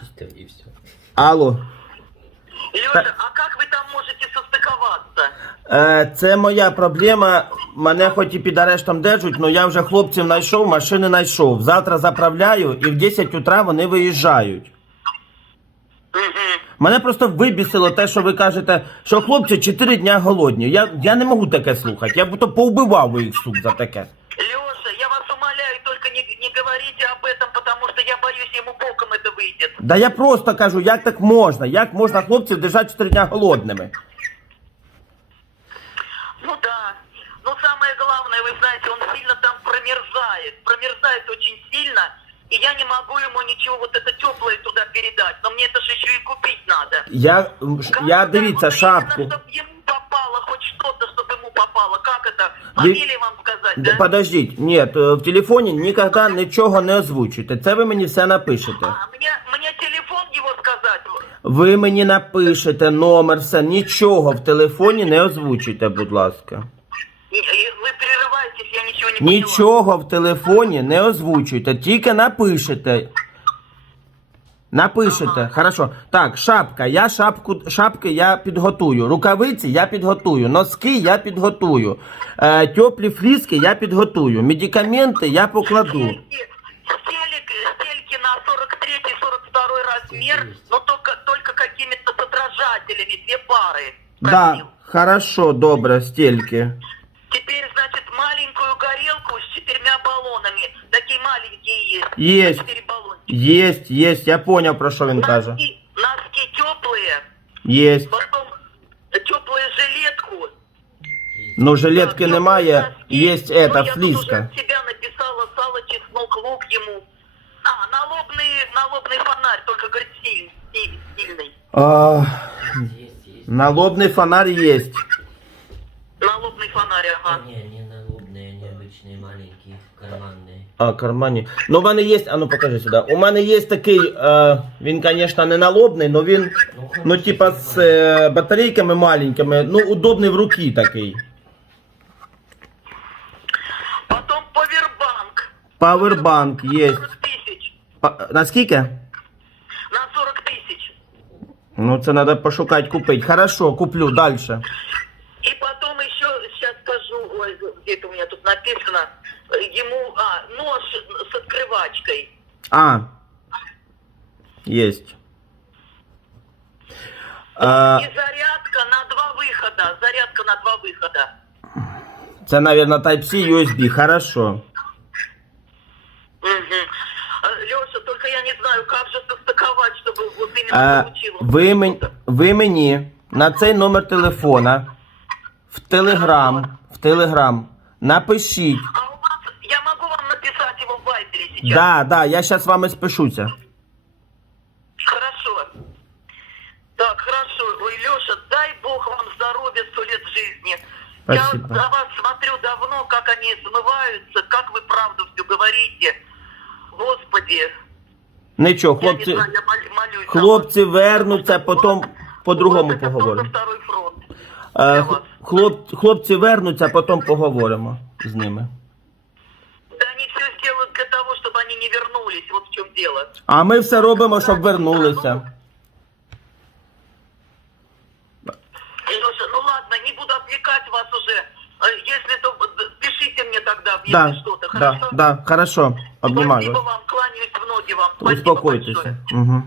Чистив і все. Алло. Леша, а как вы там можете состыковаться? Е, це моя проблема. Мене хоч і під арештом держать, але я вже хлопців знайшов, машини знайшов. Завтра заправляю і в 10 утра вони виїжджають. Мене просто вибісило те, що ви кажете, що хлопці 4 дня голодні. Я, я не можу таке слухати. Я б то повбивав би їх сук за таке. Да я просто кажу, як так можна? Як можна хлопців держати 4 дня голодними? Ну да. Но самое главное, вы знаете, он сильно там промерзает. Промерзает очень сильно. И я не могу ему ничего вот это теплое туда передать. Но мне это же еще и купить надо. Я, м, ш- я дивіться, шапку. Чтобы ему попало хоть что-то, чтобы ему попало. Как это? Ви- Фамилии вам сказать, Д- да? Подождіть, ні, е, в телефоні ніколи нічого не озвучуйте. Це ви мені все напишете. А, мне, мне телефон его сказать? Ви мені напишете номер, все, нічого в телефоні не озвучуйте, будь ласка. Не, и Вы прерываетесь, я ничего не поняла. Нічого в телефоні не озвучуйте, тільки напишете. Напишете, хорошо. Так, шапка, я шапку, шапки я підготую. Рукавиці я підготую. Носки я підготую. Е, теплі фліски я підготую. Медикаменти я покладу. Стельки, размер, но только, только какими-то с отражателями, две пары. Да, Просил. хорошо, добре, стільки. Теперь, значит, маленькую горелку с четырьмя баллонами. Такие маленькие есть. Есть. Четыре баллончика. Єсть, єсть, я поняв, про що він каже. Носки, носки теплые, Єсть. потом теплую жилетку. Ну, жилетки Да, немає, теплые носки. єсть Ну, ета, я тут фонарь, только, говорит, сильный. силь- сильный. А, Є, є. налобний фонарь єсть. Налобный фонарь, ага. Не, не налобные, они обычные, маленькие, карманные. А, кармані. Ну, в мене є, а ну покажи сюди. У мене є такий, е, він, звісно, не налобний, але він, ну, типа, з е, батарейками маленькими, ну, удобний в руки такий. Потом повербанк. Павербанк є. 40 тысяч. Па- Наскільки? На 40 тысяч. Ну, це треба пошукати, купити. Хорошо, куплю, далі. И потом еще, сейчас скажу, ой, где-то у меня тут написано, э, ему, а, нож с открывачкой. А. Есть. А, И зарядка на два выхода. Зарядка на два выхода. це, наверное, Type-C USB. Хорошо. Леша, только я не знаю, как же состыковать, чтобы вот именно А, получилось. ви, мен, ви мені на цей номер телефона в Телеграм, в Телеграм напишіть. А у вас, я могу вам написать его в Вайбере сейчас? Да, да, я зараз з вами спишуся. Хорошо. Так, хорошо. Ой, Леша, дай Бог вам здоровья, сто лет жизни. Спасибо. Я за вас смотрю давно, как они смываются, как вы правду все говорите. Господи, Нічого, я не хлопці, знаю, я мол- молюсь. за хлопці вас. вернуться, потім по-другому Вот это просто поговоримо. второй фронт. Е, для х- вас. хлоп, хлопці вернуться, потім поговоримо з ними. Да они все сделают для того, чтобы они не вернулись. Вот в чем дело. А ми все робимо, щоб вернулися. Леша, ну ладно, не буду отвлекать вас уже. Э, Если то э, пишите мне тогда, если Да, что-то. да, Хорошо? да, хорошо. Обнімаю Спасибо вас. вам, кланяюсь в ноги вам. Спасибо большое. Угу.